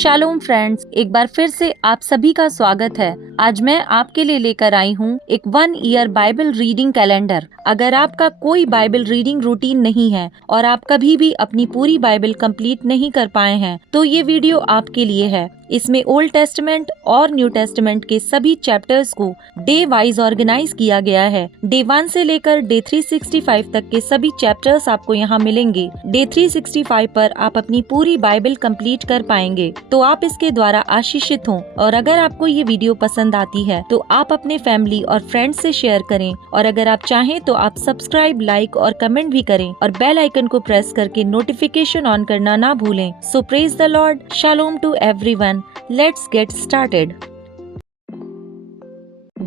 Shalom friends, एक बार फिर से आप सभी का स्वागत है। आज मैं आपके लिए लेकर आई हूँ एक 1 ईयर बाइबल रीडिंग कैलेंडर। अगर आपका कोई बाइबल रीडिंग रूटीन नहीं है और आप कभी भी अपनी पूरी बाइबल कंप्लीट नहीं कर पाए हैं, तो ये वीडियो आपके लिए है। इसमें ओल्ड टेस्टमेंट और न्यू टेस्टमेंट के सभी चैप्टर्स को डे वाइज ऑर्गेनाइज किया गया है। डे 1 से लेकर डे 365 तक के सभी चैप्टर्स आपको यहाँ मिलेंगे। डे 365 पर आप अपनी पूरी बाइबल कंप्लीट कर पाएंगे, तो आप इसके द्वारा आशीषित हों। और अगर आपको ये वीडियो पसंद आती है तो आप अपने फैमिली और फ्रेंड्स से शेयर करें, और अगर आप चाहें तो आप सब्सक्राइब, लाइक और कमेंट भी करें और बेल आइकन को प्रेस करके नोटिफिकेशन ऑन करना ना भूलें। So praise the lord, shalom to everyone. Let's get started.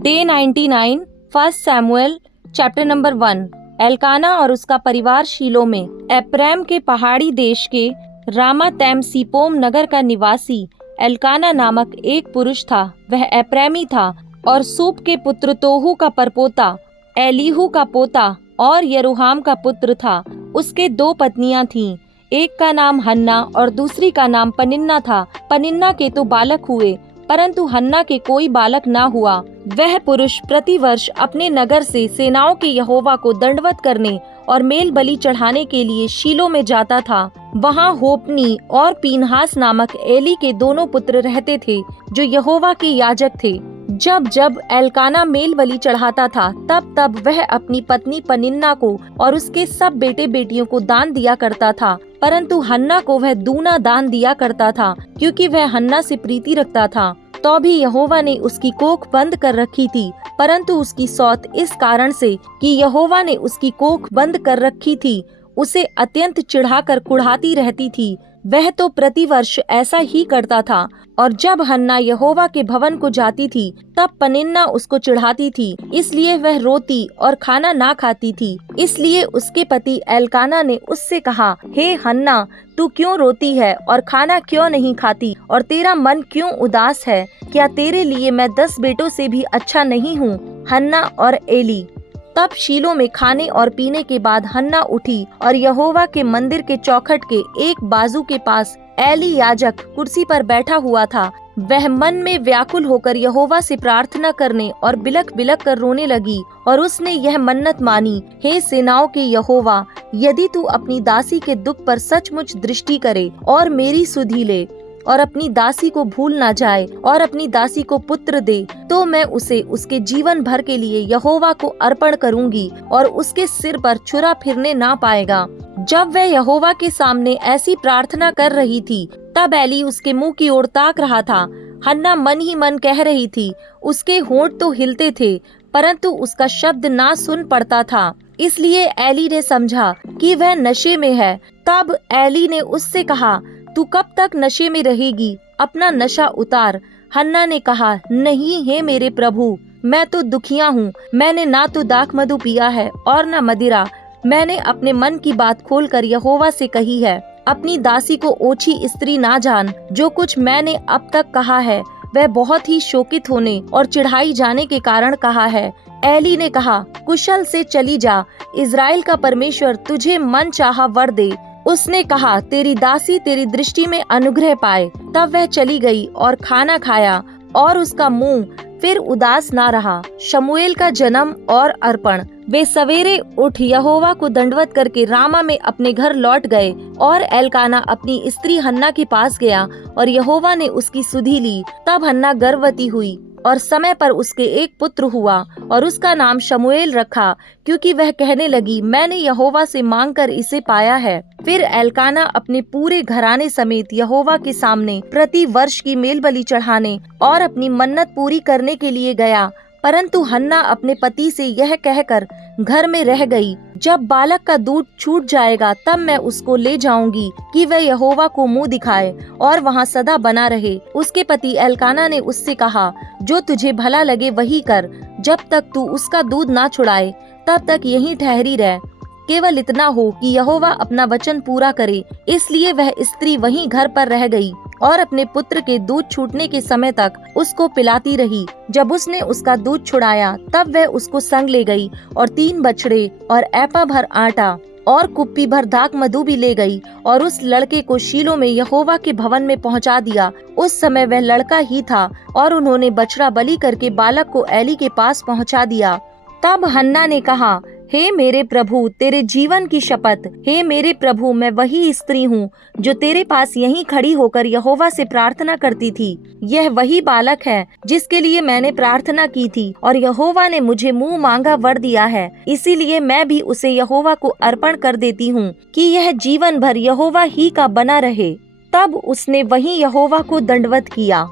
Day 99, 1 Samuel chapter number 1। एल्काना और उसका परिवार शीलो में। एप्रैम के पहाड़ी देश के रामातैम सीपोम नगर का निवासी एल्काना नामक एक पुरुष था। वह एप्रैमी था और सूप के पुत्र तोहू का परपोता, एलीहू का पोता और यरूहाम का पुत्र था। उसके 2 पत्नियां थीं। एक का नाम हन्ना और दूसरी का नाम पनिन्ना था। पनिन्ना के तो बालक हुए, परंतु हन्ना के कोई बालक ना हुआ। वह पुरुष प्रतिवर्ष अपने नगर से सेनाओं के यहोवा को दंडवत करने और मेल बलि चढ़ाने के लिए शीलो में जाता था। वहाँ होपनी और पीनहास नामक एली के दोनों पुत्र रहते थे, जो यहोवा के याजक थे। जब जब एल्काना मेल बलि चढ़ाता था, तब तब वह अपनी पत्नी पनिन्ना को और उसके सब बेटे बेटियों को दान दिया करता था, परंतु हन्ना को वह दूना दान दिया करता था, क्योंकि वह हन्ना से प्रीति रखता था। तो भी यहोवा ने उसकी कोख बंद कर रखी थी, परंतु उसकी सौत इस कारण से कि यहोवा ने उसकी कोख बंद कर रखी थी, उसे अत्यंत चिढ़ाकर कुढ़ाती रहती थी। वह तो प्रतिवर्ष ऐसा ही करता था, और जब हन्ना यहोवा के भवन को जाती थी, तब पनिन्ना उसको चिढ़ाती थी, इसलिए वह रोती और खाना ना खाती थी। इसलिए उसके पति एल्काना ने उससे कहा, हे हन्ना, तू क्यों रोती है और खाना क्यों नहीं खाती, और तेरा मन क्यों उदास है? क्या तेरे लिए मैं 10 बेटों से भी अच्छा नहीं हूँ? हन्ना और एली। तब शीलो में खाने और पीने के बाद हन्ना उठी और यहोवा के मंदिर के चौखट के एक बाजू के पास एली याजक कुर्सी पर बैठा हुआ था। वह मन में व्याकुल होकर यहोवा से प्रार्थना करने और बिलख बिलख कर रोने लगी, और उसने यह मन्नत मानी, हे सेनाओं के यहोवा, यदि तू अपनी दासी के दुख पर सचमुच दृष्टि करे और मेरी सुधि ले और अपनी दासी को भूल ना जाए और अपनी दासी को पुत्र दे, तो मैं उसे उसके जीवन भर के लिए यहोवा को अर्पण करूंगी और उसके सिर पर छुरा फिरने ना पाएगा। जब वह यहोवा के सामने ऐसी प्रार्थना कर रही थी, तब एली उसके मुंह की ओर ताक रहा था। हन्ना मन ही मन कह रही थी। उसके होंठ तो हिलते थे, परंतु उसका शब्द ना सुन पड़ता था। इसलिए एली ने समझा कि वह नशे में है। तब एली ने उससे कहा, तू कब तक नशे में रहेगी? अपना नशा उतार। हन्ना ने कहा, नहीं हे मेरे प्रभु, मैं तो दुखिया हूँ। मैंने ना तो दाख मधु पिया है और न मदिरा। मैंने अपने मन की बात खोलकर यहोवा से कही है। अपनी दासी को ओछी स्त्री ना जान। जो कुछ मैंने अब तक कहा है, वह बहुत ही शोकित होने और चिढ़ाई जाने के कारण कहा है। एली ने कहा, कुशल से चली जा। इज़राइल का परमेश्वर तुझे मन चाहा वर दे। उसने कहा, तेरी दासी तेरी दृष्टि में अनुग्रह पाए। तब वह चली गई और खाना खाया, और उसका मुंह फिर उदास ना रहा। शमूएल का जन्म और अर्पण। वे सवेरे उठ यहोवा को दंडवत करके रामा में अपने घर लौट गए, और एल्काना अपनी स्त्री हन्ना के पास गया, और यहोवा ने उसकी सुधि ली। तब हन्ना गर्भवती हुई, और समय पर उसके एक पुत्र हुआ, और उसका नाम शमूएल रखा, क्योंकि वह कहने लगी, मैंने यहोवा से मांगकर इसे पाया है। फिर एल्काना अपने पूरे घराने समेत यहोवा के सामने प्रति वर्ष की मेल बलि चढ़ाने और अपनी मन्नत पूरी करने के लिए गया, परंतु हन्ना अपने पति से यह कहकर घर में रह गई, जब बालक का दूध छूट जाएगा तब मैं उसको ले जाऊंगी कि वह यहोवा को मुंह दिखाए और वहाँ सदा बना रहे। उसके पति एल्काना ने उससे कहा, जो तुझे भला लगे वही कर। जब तक तू उसका दूध ना छुड़ाए, तब तक यहीं ठहरी रह। केवल इतना हो कि यहोवा अपना वचन पूरा करे। इसलिए वह स्त्री वहीं घर पर रह गई और अपने पुत्र के दूध छूटने के समय तक उसको पिलाती रही। जब उसने उसका दूध छुड़ाया, तब वह उसको संग ले गई और 3 बछड़े और एपा भर आटा और कुप्पी भर दाख मधु भी ले गई और उस लड़के को शीलो में यहोवा के भवन में पहुंचा दिया। उस समय वह लड़का ही था और उन्होंने बछड़ा बलि करके बालक को एली के पास पहुंचा दिया। तब हन्ना ने कहा, हे मेरे प्रभु, तेरे जीवन की शपथ, हे मेरे प्रभु, मैं वही स्त्री हूँ जो तेरे पास यहीं खड़ी होकर यहोवा से प्रार्थना करती थी। यह वही बालक है जिसके लिए मैंने प्रार्थना की थी और यहोवा ने मुझे मुंह मांगा वर दिया है। इसीलिए मैं भी उसे यहोवा को अर्पण कर देती हूँ कि यह जीवन भर यहोवा ही का बना रहे। तब उसने वहीं यहोवा को दंडवत किया।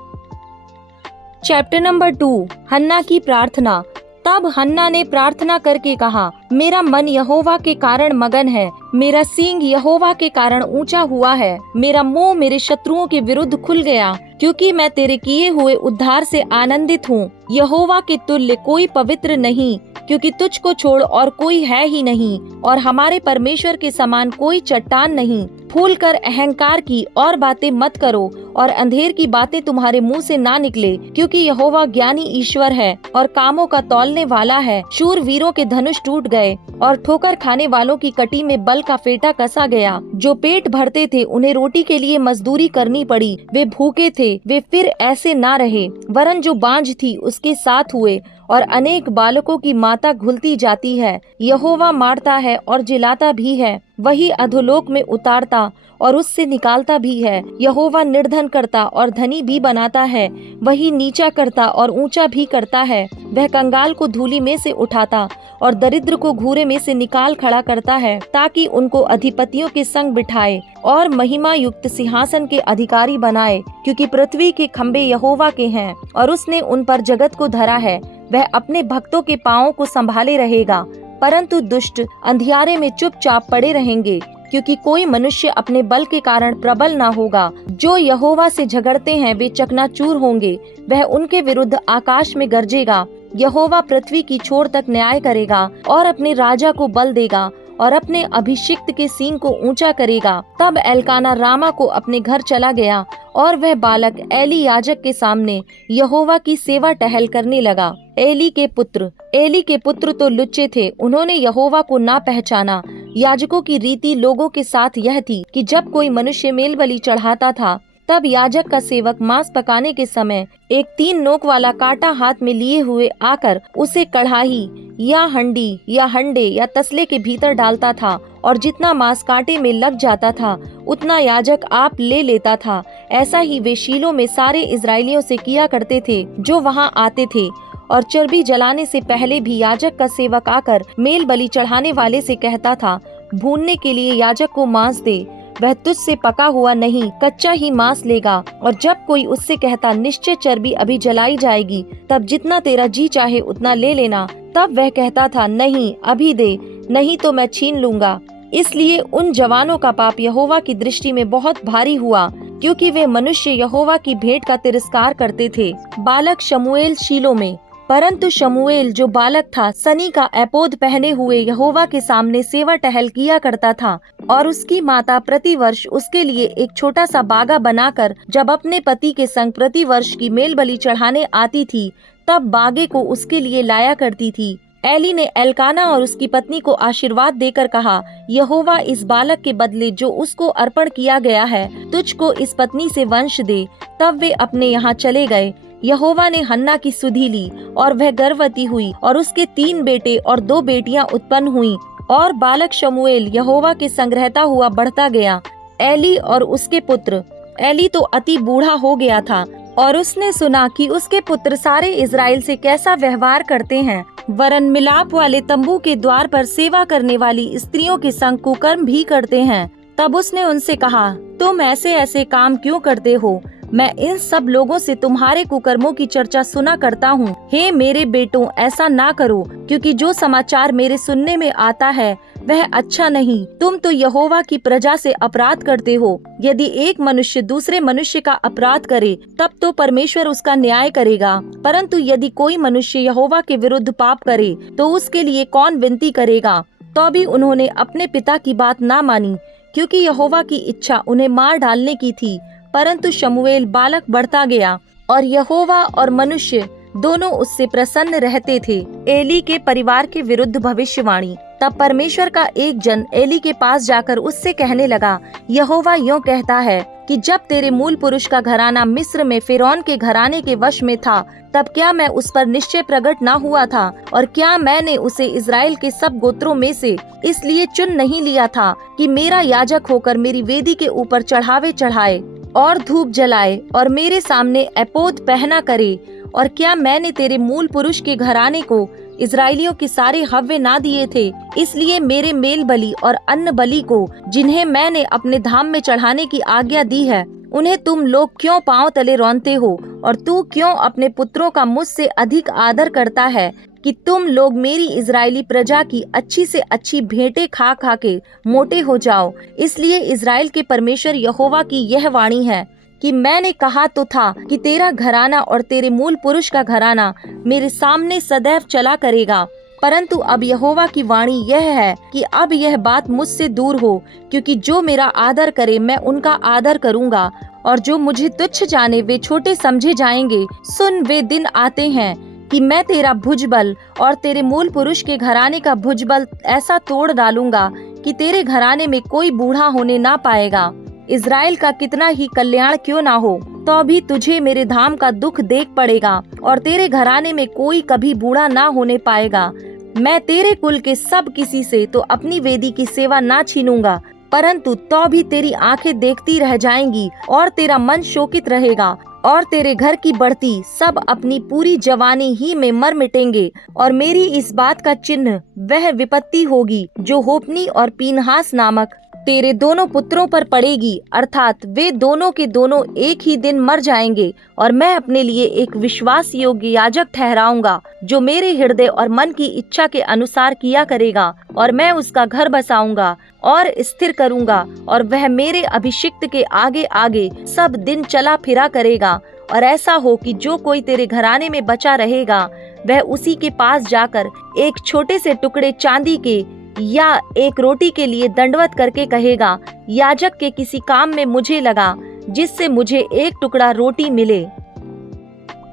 चैप्टर नंबर 2, हन्ना की प्रार्थना। तब हन्ना ने प्रार्थना करके कहा, मेरा मन यहोवा के कारण मगन है, मेरा सींग यहोवा के कारण ऊंचा हुआ है, मेरा मुंह मेरे शत्रुओं के विरुद्ध खुल गया, क्योंकि मैं तेरे किए हुए उद्धार से आनंदित हूँ। यहोवा के तुल्य कोई पवित्र नहीं, क्योंकि तुझको छोड़ और कोई है ही नहीं, और हमारे परमेश्वर के समान कोई चट्टान नहीं। फूल कर अहंकार की और बातें मत करो और अंधेर की बातें तुम्हारे मुंह से ना निकले, क्योंकि यहोवा ज्ञानी ईश्वर है और कामों का तौलने वाला है। शूरवीरों के धनुष टूट गए और ठोकर खाने वालों की कटी में बल का फेंटा कसा गया। जो पेट भरते थे उन्हें रोटी के लिए मजदूरी करनी पड़ी, वे भूखे थे, वे फिर ऐसे ना रहे, वरन जो बांझ थी उसके साथ हुए, और अनेक बालकों की माता घुलती जाती है। यहोवा मारता है और जिलाता भी है, वही अधोलोक में उतारता और उससे निकालता भी है। यहोवा निर्धन करता और धनी भी बनाता है, वही नीचा करता और ऊंचा भी करता है। वह कंगाल को धूलि में से उठाता और दरिद्र को घूरे में से निकाल खड़ा करता है, ताकि उनको अधिपतियों के संग बिठाए और महिमा युक्त सिंहासन के अधिकारी बनाए। क्योंकि पृथ्वी के खंबे यहोवा के हैं और उसने उन पर जगत को धरा है। वह अपने भक्तों के पाँवों को संभाले रहेगा, परंतु दुष्ट अंधियारे में चुपचाप पड़े रहेंगे, क्योंकि कोई मनुष्य अपने बल के कारण प्रबल ना होगा। जो यहोवा से झगड़ते हैं वे चकनाचूर होंगे। वह उनके विरुद्ध आकाश में गरजेगा। यहोवा पृथ्वी की छोर तक न्याय करेगा और अपने राजा को बल देगा और अपने अभिषिक्त के सींग को ऊंचा करेगा। तब एल्काना रामा को अपने घर चला गया और वह बालक एली याजक के सामने यहोवा की सेवा टहल करने लगा। एली के पुत्र तो लुच्चे थे, उन्होंने यहोवा को ना पहचाना। याजकों की रीति लोगों के साथ यह थी कि जब कोई मनुष्य मेल बलि चढ़ाता था, तब याजक का सेवक मांस पकाने के समय एक 3 नोक वाला कांटा हाथ में लिए हुए आकर उसे कढ़ाई या हंडी या हंडे या तसले के भीतर डालता था, और जितना मांस कांटे में लग जाता था उतना याजक आप ले लेता था। ऐसा ही वे शीलो में सारे इजरायलियों से किया करते थे जो वहाँ आते थे। और चर्बी जलाने से पहले भी याजक का सेवक आकर मेल बलि चढ़ाने वाले से कहता था, भूनने के लिए याजक को मांस दे, वह तुझसे पका हुआ नहीं कच्चा ही मांस लेगा। और जब कोई उससे कहता, निश्चय चर्बी अभी जलाई जाएगी, तब जितना तेरा जी चाहे उतना ले लेना, तब वह कहता था, नहीं अभी दे, नहीं तो मैं छीन लूंगा। इसलिए उन जवानों का पाप यहोवा की दृष्टि में बहुत भारी हुआ, क्योंकि वे मनुष्य यहोवा की भेंट का तिरस्कार करते थे। बालक शमूएल शीलो में। परंतु शमूएल जो बालक था सनी का एपोद पहने हुए यहोवा के सामने सेवा टहल किया करता था, और उसकी माता प्रतिवर्ष उसके लिए एक छोटा सा बागा बनाकर जब अपने पति के संग प्रतिवर्ष की मेल बलि चढ़ाने आती थी, तब बागे को उसके लिए लाया करती थी। एली ने एल्काना और उसकी पत्नी को आशीर्वाद देकर कहा, यहोवा इस बालक के बदले जो उसको अर्पण किया गया है, तुझको इस पत्नी से वंश दे। तब वे अपने यहाँ चले गए। यहोवा ने हन्ना की सुधि ली और वह गर्भवती हुई, और उसके 3 बेटे और 2 बेटियां उत्पन्न हुईं, और बालक शमूएल यहोवा के संग रहता हुआ बढ़ता गया। एली और उसके पुत्र। एली तो अति बूढ़ा हो गया था, और उसने सुना कि उसके पुत्र सारे इजराइल से कैसा व्यवहार करते हैं, वरन मिलाप वाले तंबू के द्वार पर सेवा करने वाली स्त्रियों के संग कुकर्म भी करते हैं। तब उसने उनसे कहा, तुम ऐसे ऐसे काम क्यों करते हो? मैं इन सब लोगों से तुम्हारे कुकर्मों की चर्चा सुना करता हूँ। हे मेरे बेटों, ऐसा ना करो, क्योंकि जो समाचार मेरे सुनने में आता है वह अच्छा नहीं। तुम तो यहोवा की प्रजा से अपराध करते हो। यदि एक मनुष्य दूसरे मनुष्य का अपराध करे, तब तो परमेश्वर उसका न्याय करेगा। परंतु यदि कोई मनुष्य यहोवा के विरुद्ध पाप करे, तो उसके लिए कौन विनती करेगा? तो भी उन्होंने अपने पिता की बात ना मानी, क्योंकि यहोवा की इच्छा उन्हें मार डालने की थी। परंतु शमूएल बालक बढ़ता गया, और यहोवा और मनुष्य दोनों उससे प्रसन्न रहते थे। एली के परिवार के विरुद्ध भविष्यवाणी। तब परमेश्वर का एक जन एली के पास जाकर उससे कहने लगा, यहोवा यूं कहता है कि जब तेरे मूल पुरुष का घराना मिस्र में फिरौन के घराने के वश में था, तब क्या मैं उस पर निश्चय प्रकट ना हुआ था? और क्या मैंने उसे इज़राइल के सब गोत्रों में से इसलिए चुन नहीं लिया था कि मेरा याजक होकर मेरी वेदी के ऊपर चढ़ावे चढ़ाए और धूप जलाए और मेरे सामने एपोद पहना करे? और क्या मैंने तेरे मूल पुरुष के घराने को इज़राइलियों के सारे हव्य ना दिए थे? इसलिए मेरे मेल बलि और अन्न बलि को, जिन्हें मैंने अपने धाम में चढ़ाने की आज्ञा दी है, उन्हें तुम लोग क्यों पांव तले रौंदते हो? और तू क्यों अपने पुत्रों का मुझसे अधिक आदर करता है कि तुम लोग मेरी इज़राइली प्रजा की अच्छी से अच्छी भेंटें खा खा के मोटे हो जाओ? इसलिए इज़राइल के परमेश्वर यहोवा की यह वाणी है कि मैंने कहा तो था कि तेरा घराना और तेरे मूल पुरुष का घराना मेरे सामने सदैव चला करेगा, परंतु अब यहोवा की वाणी यह है कि अब यह बात मुझसे दूर हो, क्योंकि जो मेरा आदर करे मैं उनका आदर करूंगा, और जो मुझे तुच्छ जाने वे छोटे समझे जाएंगे। सुन, वे दिन आते हैं कि मैं तेरा भुजबल और तेरे मूल पुरुष के घराने का भुजबल ऐसा तोड़ डालूंगा कि तेरे घराने में कोई बूढ़ा होने ना पाएगा। इज़राइल का कितना ही कल्याण क्यों ना हो, तो भी तुझे मेरे धाम का दुख देख पड़ेगा, और तेरे घराने में कोई कभी बूढ़ा ना होने पाएगा। मैं तेरे कुल के सब किसी से तो अपनी वेदी की सेवा ना छीनूंगा, परंतु तो भी तेरी आंखें देखती रह जाएंगी और तेरा मन शोकित रहेगा, और तेरे घर की बढ़ती सब अपनी पूरी जवानी ही में मर मिटेंगे। और मेरी इस बात का चिन्ह वह विपत्ति होगी जो होप्नी और पीनहास नामक तेरे दोनों पुत्रों पर पड़ेगी, अर्थात वे दोनों के दोनों एक ही दिन मर जाएंगे। और मैं अपने लिए एक विश्वास योग्य याजक ठहराऊंगा, जो मेरे हृदय और मन की इच्छा के अनुसार किया करेगा, और मैं उसका घर बसाऊंगा और स्थिर करूंगा, और वह मेरे अभिषिक्त के आगे आगे सब दिन चला फिरा करेगा। और ऐसा हो कि जो कोई तेरे घराने में बचा रहेगा, वह उसी के पास जाकर एक छोटे से टुकड़े चांदी के या एक रोटी के लिए दंडवत करके कहेगा, याजक के किसी काम में मुझे लगा, जिससे मुझे एक टुकड़ा रोटी मिले।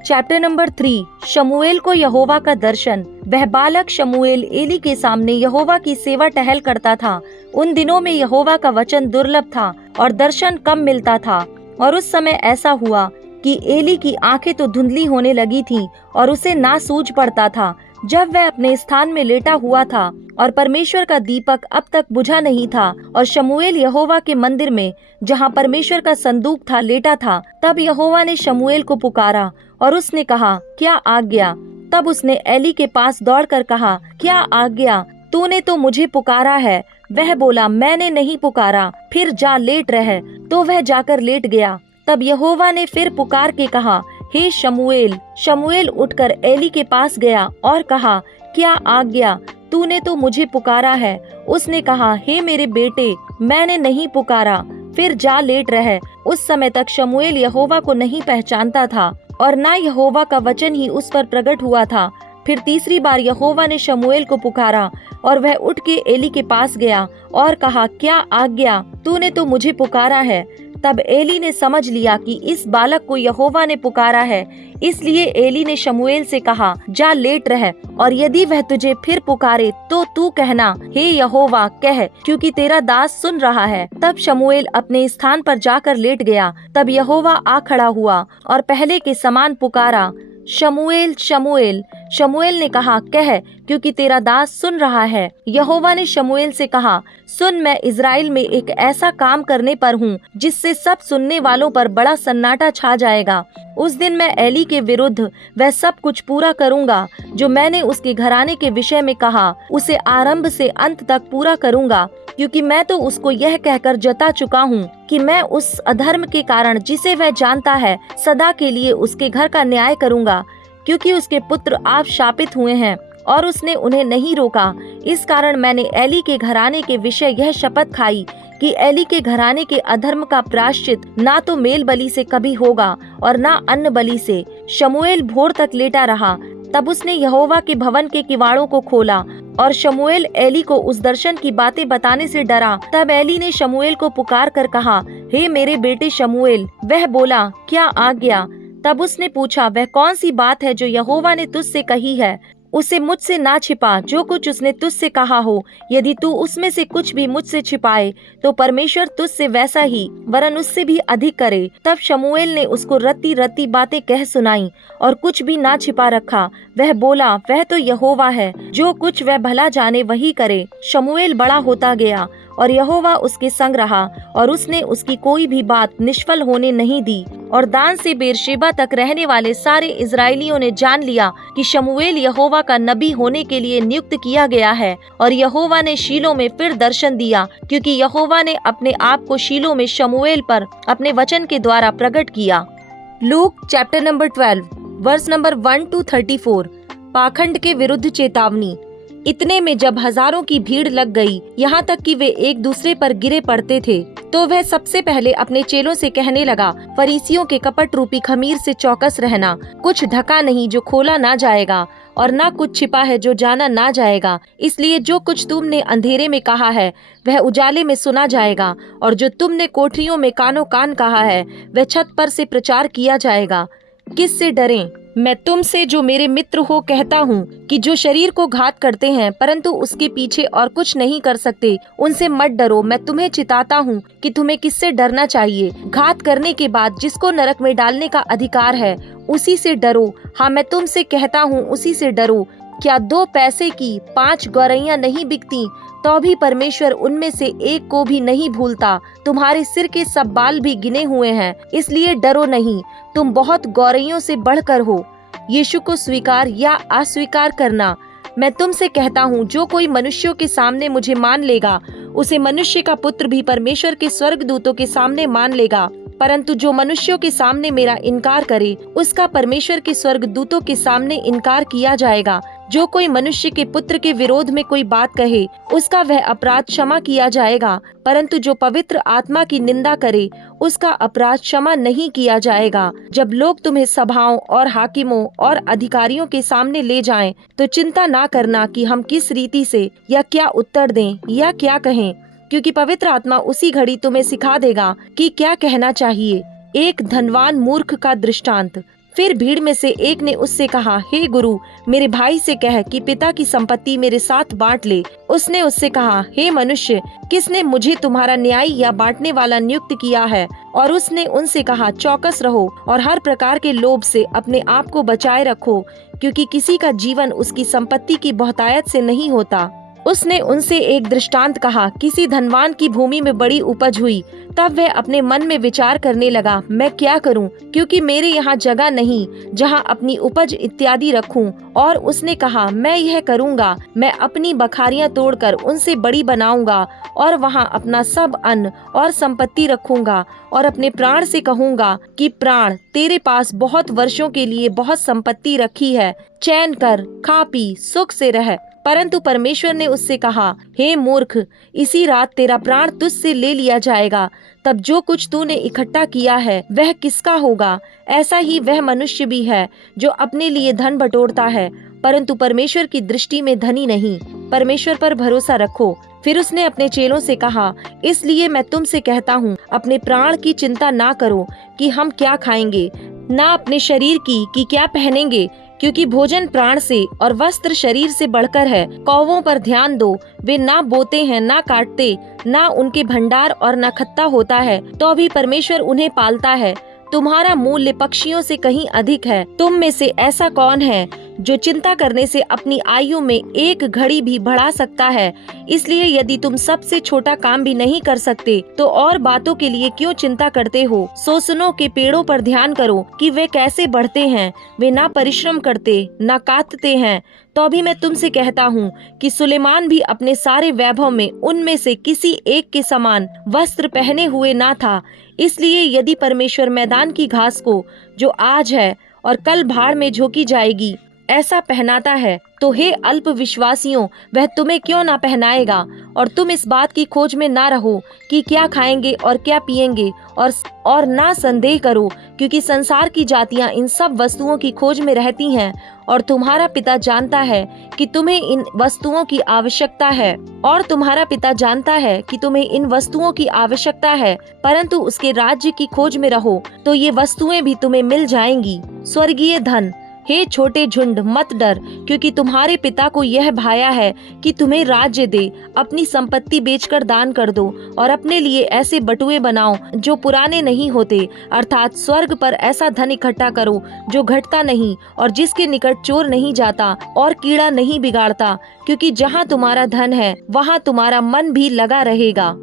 Chapter number 3। शमूएल को यहोवा का दर्शन। वह बालक शमूएल एली के सामने यहोवा की सेवा टहल करता था। उन दिनों में यहोवा का वचन दुर्लभ था और दर्शन कम मिलता था। और उस समय ऐसा हुआ कि एली की आंखें तो धुंधली होने लगी थीं और उसे ना सूझ पड़ता था। जब वह अपने स्थान में लेटा हुआ था और परमेश्वर का दीपक अब तक बुझा नहीं था, और शमूएल यहोवा के मंदिर में जहाँ परमेश्वर का संदूक था लेटा था, तब यहोवा ने शमूएल को पुकारा और उसने कहा, क्या आज्ञा? तब उसने एली के पास दौड़कर कहा, क्या आज्ञा? तूने तो मुझे पुकारा है। वह बोला, मैंने नहीं पुकारा, फिर जा लेट रह। तो वह जाकर लेट गया। तब यहोवा ने फिर पुकार के कहा, हे शमूएल। शमूएल उठकर एली के पास गया और कहा, क्या आज्ञा? तूने तो मुझे पुकारा है। उसने कहा, हे मेरे बेटे, मैंने नहीं पुकारा, फिर जा लेट रह। उस समय तक शमूएल यहोवा को नहीं पहचानता था और ना यहोवा का वचन ही उस पर प्रकट हुआ था। फिर तीसरी बार यहोवा ने शमूएल को पुकारा और वह उठ के एली के पास गया और कहा, क्या आज्ञा? तूने तो मुझे पुकारा है। तब एली ने समझ लिया कि इस बालक को यहोवा ने पुकारा है। इसलिए एली ने शमूएल से कहा, जा लेट रह, और यदि वह तुझे फिर पुकारे तो तू कहना, हे यहोवा कह, क्योंकि तेरा दास सुन रहा है। तब शमूएल अपने स्थान पर जाकर लेट गया। तब यहोवा आ खड़ा हुआ और पहले के समान पुकारा, शमूएल शमूएल। शमूएल ने कहा, कह, क्योंकि तेरा दास सुन रहा है। यहोवा ने शमूएल से कहा, सुन, मैं इज़राइल में एक ऐसा काम करने पर हूँ जिससे सब सुनने वालों पर बड़ा सन्नाटा छा जाएगा। उस दिन मैं एली के विरुद्ध वह सब कुछ पूरा करूँगा जो मैंने उसके घराने के विषय में कहा, उसे आरंभ से अंत तक पूरा करूँगा। क्योंकि मैं तो उसको यह कहकर जता चुका हूँ कि मैं उस अधर्म के कारण जिसे वह जानता है सदा के लिए उसके घर का न्याय करूँगा। क्योंकि उसके पुत्र आप शापित हुए हैं और उसने उन्हें नहीं रोका, इस कारण मैंने एली के घराने के विषय यह शपथ खाई कि एली के घराने के अधर्म का प्रायश्चित ना तो मेल बलि से कभी होगा और ना अन्न बलि से। शमूएल भोर तक लेटा रहा। तब उसने यहोवा के भवन के किवाड़ों को खोला और शमूएल एली को उस दर्शन की बातें बताने से डरा। तब एली ने शमूएल को पुकार कर कहा, हे मेरे बेटे शमूएल। वह बोला, क्या आज्ञा? तब उसने पूछा, वह कौन सी बात है जो यहोवा ने तुझसे कही है? उसे मुझसे ना छिपा, जो कुछ उसने तुझसे कहा हो, यदि तू उसमें से कुछ भी मुझसे छिपाए तो परमेश्वर तुझसे वैसा ही वरन उससे भी अधिक करे। तब शमूएल ने उसको रत्ती रत्ती बातें कह सुनाई और कुछ भी ना छिपा रखा। वह बोला, वह तो यहोवा है, जो कुछ वह भला जाने वही करे। शमूएल बड़ा होता गया और यहोवा उसके संग रहा और उसने उसकी कोई भी बात निष्फल होने नहीं दी। और दान से बेरशेबा तक रहने वाले सारे इजरायलियों ने जान लिया कि शमूएल यहोवा का नबी होने के लिए नियुक्त किया गया है। और यहोवा ने शीलो में फिर दर्शन दिया, क्योंकि यहोवा ने अपने आप को शीलो में शमूएल पर अपने वचन के द्वारा प्रकट किया। Luke chapter number 12 verse number 1 to 34। पाखंड के विरुद्ध चेतावनी। इतने में जब हजारों की भीड़ लग गई, यहाँ तक कि वे एक दूसरे पर गिरे पड़ते थे, तो वह सबसे पहले अपने चेलों से कहने लगा, फरीसियों के कपट रूपी खमीर से चौकस रहना। कुछ ढका नहीं जो खोला ना जाएगा, और ना कुछ छिपा है जो जाना ना जाएगा। इसलिए जो कुछ तुमने अंधेरे में कहा है वह उजाले में सुना जाएगा, और जो तुमने कोठरियों में कानों कान कहा है वह छत पर से प्रचार किया जाएगा। किससे डरें? मैं तुमसे जो मेरे मित्र हो कहता हूँ कि जो शरीर को घात करते हैं परंतु उसके पीछे और कुछ नहीं कर सकते, उनसे मत डरो। मैं तुम्हें चिताता हूँ कि तुम्हें किससे डरना चाहिए। घात करने के बाद जिसको नरक में डालने का अधिकार है, उसी से डरो। हाँ, मैं तुमसे कहता हूँ, उसी से डरो। क्या 2 पैसे की 5 गौरैया नहीं बिकती, तो भी परमेश्वर उनमें से एक को भी नहीं भूलता। तुम्हारे सिर के सब बाल भी गिने हुए हैं, इसलिए डरो नहीं, तुम बहुत गौरैयों से बढ़कर हो। यीशु को स्वीकार या अस्वीकार करना। मैं तुमसे कहता हूँ, जो कोई मनुष्यों के सामने मुझे मान लेगा, उसे मनुष्य का पुत्र भी परमेश्वर के स्वर्गदूतों के सामने मान लेगा। परंतु जो मनुष्यों के सामने मेरा इनकार करे, उसका परमेश्वर के स्वर्गदूतों के सामने इनकार किया जाएगा। जो कोई मनुष्य के पुत्र के विरोध में कोई बात कहे, उसका वह अपराध क्षमा किया जाएगा, परंतु जो पवित्र आत्मा की निंदा करे, उसका अपराध क्षमा नहीं किया जाएगा। जब लोग तुम्हें सभाओं और हाकिमों और अधिकारियों के सामने ले जाएं, तो चिंता ना करना कि हम किस रीति से या क्या उत्तर दें या क्या कहें, क्योंकि पवित्र आत्मा उसी घड़ी तुम्हें सिखा देगा कि क्या कहना चाहिए। एक धनवान मूर्ख का दृष्टांत। फिर भीड़ में से एक ने उससे कहा, हे गुरु, मेरे भाई से कह कि पिता की संपत्ति मेरे साथ बांट ले। उसने उससे कहा, हे मनुष्य, किसने मुझे तुम्हारा न्यायी या बांटने वाला नियुक्त किया है? और उसने उनसे कहा, चौकस रहो और हर प्रकार के लोभ से अपने आप को बचाए रखो, क्योंकि किसी का जीवन उसकी संपत्ति की बहुतायत से नहीं होता। उसने उनसे एक दृष्टांत कहा, किसी धनवान की भूमि में बड़ी उपज हुई। तब वह अपने मन में विचार करने लगा, मैं क्या करूं, क्योंकि मेरे यहाँ जगह नहीं जहाँ अपनी उपज इत्यादि रखूं। और उसने कहा, मैं यह करूंगा, मैं अपनी बखारियां तोड़कर उनसे बड़ी बनाऊंगा और वहाँ अपना सब अन्न और संपत्ति रखूंगा, और अपने प्राण से कहूंगा कि प्राण, तेरे पास बहुत वर्षों के लिए बहुत संपत्ति रखी है, चैन कर, खा पी, सुख से रह। परंतु परमेश्वर ने उससे कहा, हे मूर्ख, इसी रात तेरा प्राण तुझसे ले लिया जाएगा। तब जो कुछ तूने इकट्ठा किया है वह किसका होगा? ऐसा ही वह मनुष्य भी है जो अपने लिए धन बटोरता है, परंतु परमेश्वर की दृष्टि में धनी नहीं। परमेश्वर पर भरोसा रखो। फिर उसने अपने चेलों से कहा, इसलिए मैं तुमसे कहता हूँ, अपने प्राण की चिंता ना करो कि हम क्या खाएंगे, ना अपने शरीर की कि क्या पहनेंगे, क्योंकि भोजन प्राण से और वस्त्र शरीर से बढ़कर है। कौवों पर ध्यान दो, वे ना बोते हैं, ना काटते, ना उनके भंडार और ना खत्ता होता है, तो भी परमेश्वर उन्हें पालता है। तुम्हारा मूल्य पक्षियों से कहीं अधिक है। तुम में से ऐसा कौन है जो चिंता करने से अपनी आयु में एक घड़ी भी बढ़ा सकता है? इसलिए यदि तुम सबसे छोटा काम भी नहीं कर सकते, तो और बातों के लिए क्यों चिंता करते हो? सोसनों के पेड़ों पर ध्यान करो कि वे कैसे बढ़ते हैं। वे ना परिश्रम करते, ना काटते हैं। तो भी मैं तुमसे कहता हूँ कि सुलेमान भी अपने सारे वैभव में उनमें से किसी एक के समान वस्त्र पहने हुए ना था। इसलिए यदि परमेश्वर मैदान की घास को, जो आज है और कल भाड़ में झोंकी जाएगी, ऐसा पहनाता है, तो हे अल्प विश्वासियों, वह तुम्हें क्यों ना पहनाएगा। और तुम इस बात की खोज में ना रहो कि क्या खाएंगे और क्या पिएंगे, और ना संदेह करो, क्योंकि संसार की जातियां इन सब वस्तुओं की खोज में रहती हैं, और तुम्हारा पिता जानता है कि तुम्हें इन वस्तुओं की आवश्यकता है। परंतु उसके राज्य की खोज में रहो, तो ये वस्तुएं भी तुम्हें मिल जाएंगी। स्वर्गीय धन, हे छोटे झुंड, मत डर, क्योंकि तुम्हारे पिता को यह भाया है कि तुम्हें राज्य दे। अपनी संपत्ति बेचकर दान कर दो और अपने लिए ऐसे बटुए बनाओ जो पुराने नहीं होते, अर्थात स्वर्ग पर ऐसा धन इकट्ठा करो जो घटता नहीं और जिसके निकट चोर नहीं जाता और कीड़ा नहीं बिगाड़ता, क्योंकि जहाँ तुम्हारा धन है वहाँ तुम्हारा मन भी लगा रहेगा।